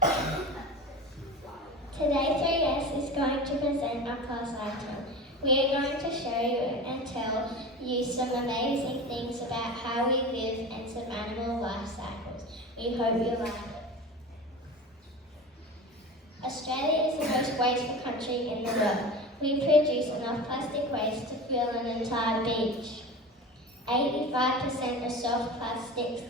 Today 3S is going to present our class item. We are going to show you and tell you some amazing things about how we live and some animal life cycles. We hope you like it. Australia is the most wasteful country in the world. We produce enough plastic waste to fill an entire beach. 85% of soft plastics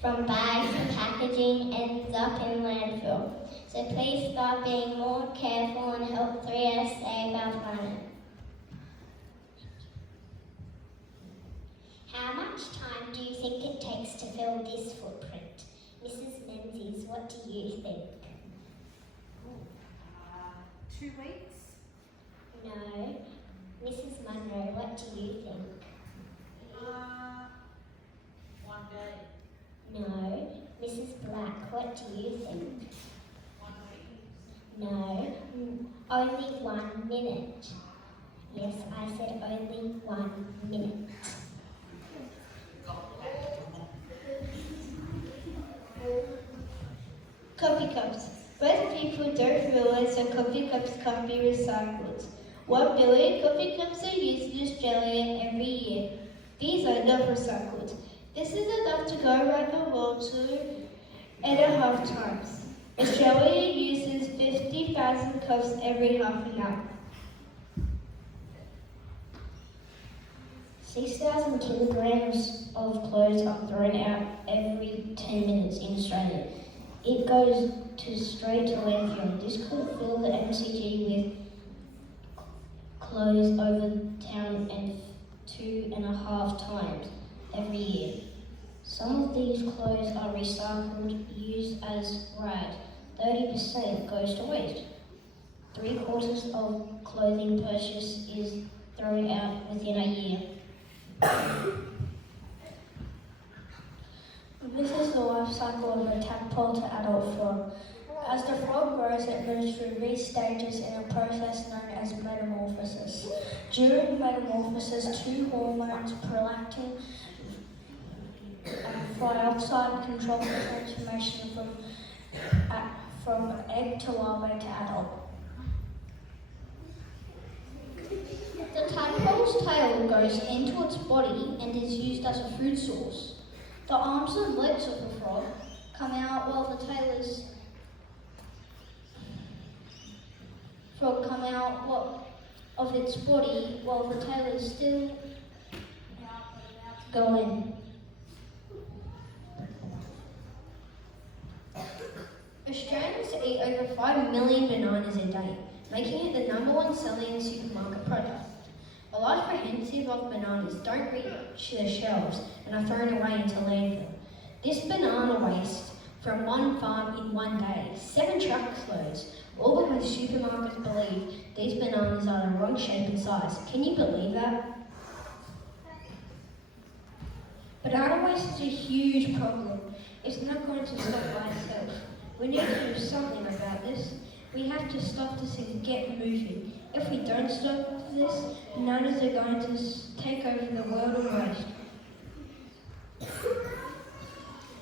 from bags and packaging ends up in landfill. So please start being more careful and help 3S save our planet. How much time do you think it takes to fill this footprint? Mrs. Menzies, what do you think? 2 weeks? No. Mrs. Munro, what do you think? 1 day. No. Mrs. Black, what do you think? 1 week. No. Only 1 minute. Yes, I said only 1 minute. Coffee cups. Most people don't realise that coffee cups can't be recycled. 1 billion coffee cups are used in Australia every year. These are not recycled. This is enough to go around the world 2.5 times. Australia uses 50,000 cups every half an hour. 6,000 kilograms of clothes are thrown out every 10 minutes in Australia. It goes straight to landfill. This could fill the MCG with clothes over town and 2.5 times every year. Some of these clothes are recycled, used as rags. 30% goes to waste. 3/4 of clothing purchased is thrown out within a year. This is the life cycle of a tadpole to adult frog. As the frog grows, it moves through these stages in a process known as metamorphosis. During metamorphosis, 2 hormones, prolactin and trioxide, control the transformation from egg to larvae to adult. The tadpole's tail goes into its body and is used as a food source. The arms and legs of the frog come out while the tail is of its body while the tail is still out and about to go in. Australians eat over 5 million bananas a day, making it the #1 selling supermarket product. A large percentage of bananas don't reach the shelves and are thrown away into landfill. This banana waste from one farm in 1 day, 7 truckloads, all because supermarkets believe these bananas are the wrong shape and size. Can you believe that? Banana waste is a huge problem. It's not going to stop by itself. We need to do something about this. We have to stop this and get moving. If we don't stop this, bananas are going to take over the world of waste.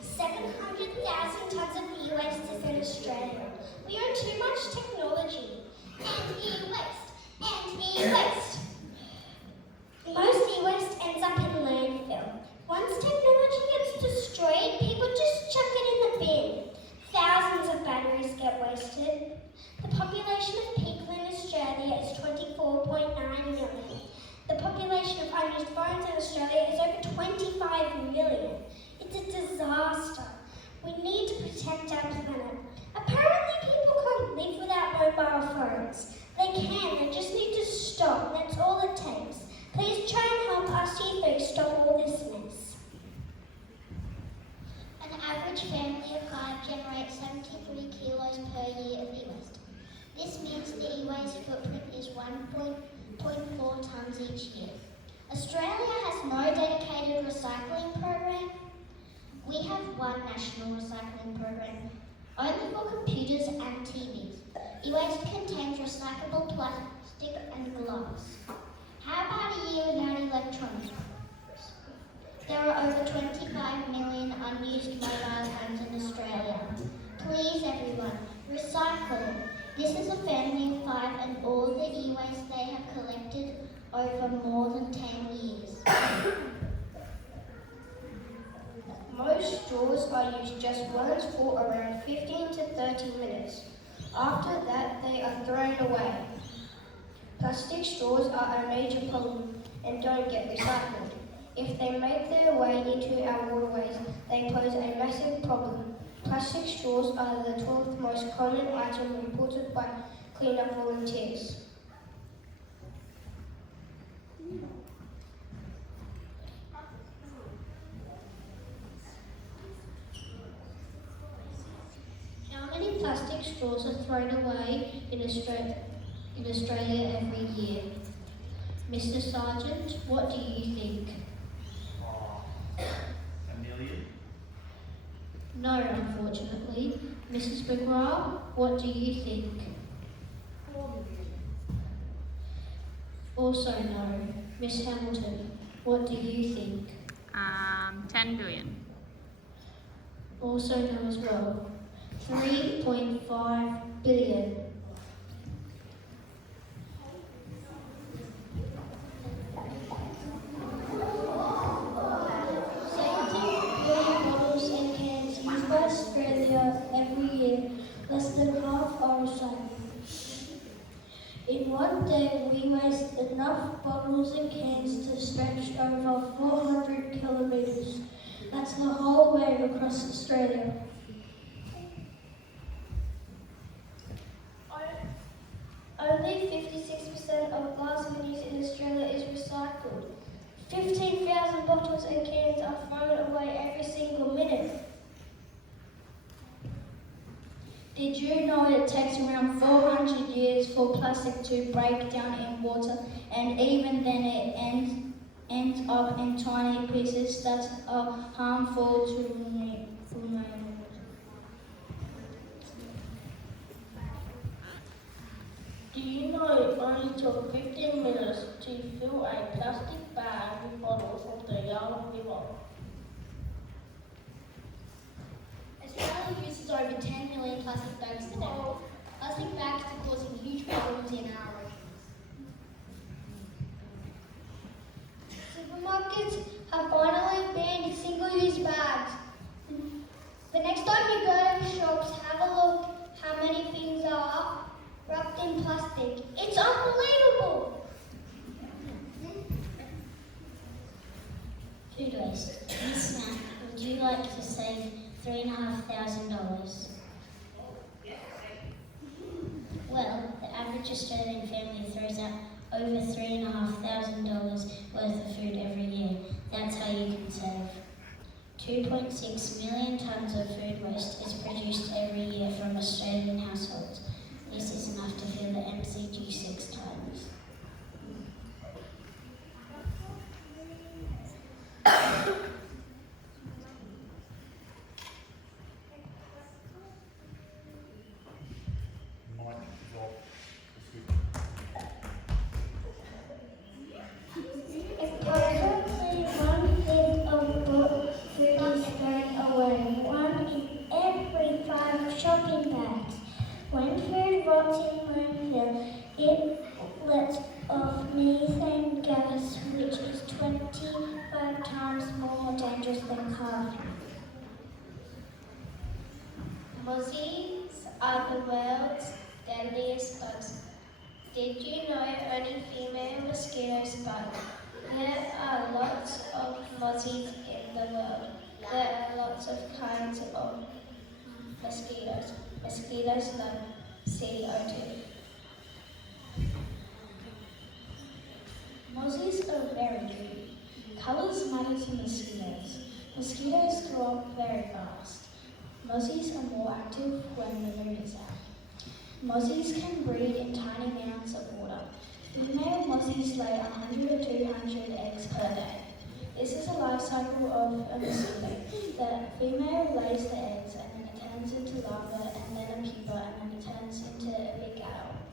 700,000 tonnes of e-waste is in Australia. We own too much technology. And e-waste. And e-waste. Most e-waste ends up in landfill. Once technology gets destroyed, people just chuck it in the bin. Thousands of batteries get wasted. The population of people in Australia is 24.9 million. The population of unused phones in Australia is over 25 million. It's a disaster. We need to protect our planet. Apparently people can't live without mobile phones. They can, they just need to stop. That's all it takes. Please try and help us you stop all this mess. An average family of 5 generates 73 kilos per year of e-waste. This means the e-waste footprint is 1.4 tonnes each year. Australia has no dedicated recycling program. We have one national recycling program, only for computers and TVs. E-waste contains recyclable plastic and glass. How about a year without electronics? There are over 25 million unused mobile phones in Australia. Please everyone, Recycle. This is a family of 5 and all the e-waste they have collected over more than 10 years. Most straws are used just once for around 15 to 30 minutes. After that, they are thrown away. Plastic straws are a major problem and don't get recycled. If they make their way into our waterways, they pose a massive problem. Plastic straws are the 12th most common item reported by cleanup volunteers. How many plastic straws are thrown away in Australia every year? Mr. Sargent, what do you think? 1 million? No, unfortunately. Mrs. McGrath, what do you think? 4 million. Also no. Miss Hamilton, what do you think? 10 billion. Also no as well. 3.5 billion. Bottles and cans used by Australia every year, less than half are recycled. In one day, we waste enough bottles and cans to stretch over 400 kilometres. That's the whole way across Australia. Only 56% of glass we use in Australia is recycled. 15,000 bottles and cans are thrown away every single minute. Did you know it takes around 400 years for plastic to break down in water, and even then it ends up in tiny pieces that are harmful to human. Do you know it only took 15 minutes to fill a plastic bag with bottles from the Yarra River? Australia uses over 10 million plastic bags a day. Plastic bags are causing huge problems in our oceans. Supermarkets have finally banned single-use bags. The next time you go to the shops, have a look how many things are wrapped in plastic. It's unbelievable! Food waste. Miss Mac, would you like to save $3,500? Well, the average Australian family throws out over $3,500 worth of food every year. That's how you can save. 2.6 million tonnes of food waste is produced every year from Australian households. This is enough to fill the MCG 6 times. Mic is off. Approximately 1/5 of food is thrown away, 1 in every 5 shopping bags. When food rots in landfill, it lets off methane gas, which is 25 times more dangerous than carbon. Mozzies are the world's deadliest bugs. Did you know only female mosquitoes bite? There are lots of mozzies in the world. There are lots of kinds of mosquitoes. Mosquitoes love CO2. Mozzies are very cute. Colours matter to mosquitoes. Mosquitoes grow up very fast. Mozzies are more active when the moon is out. Mozzies can breed in tiny amounts of water. Female mozzies lay 100 or 200 eggs per day. This is a life cycle of a mosquito. The female lays the eggs and then it turns into larva and then a pupa and then it turns into a big adult.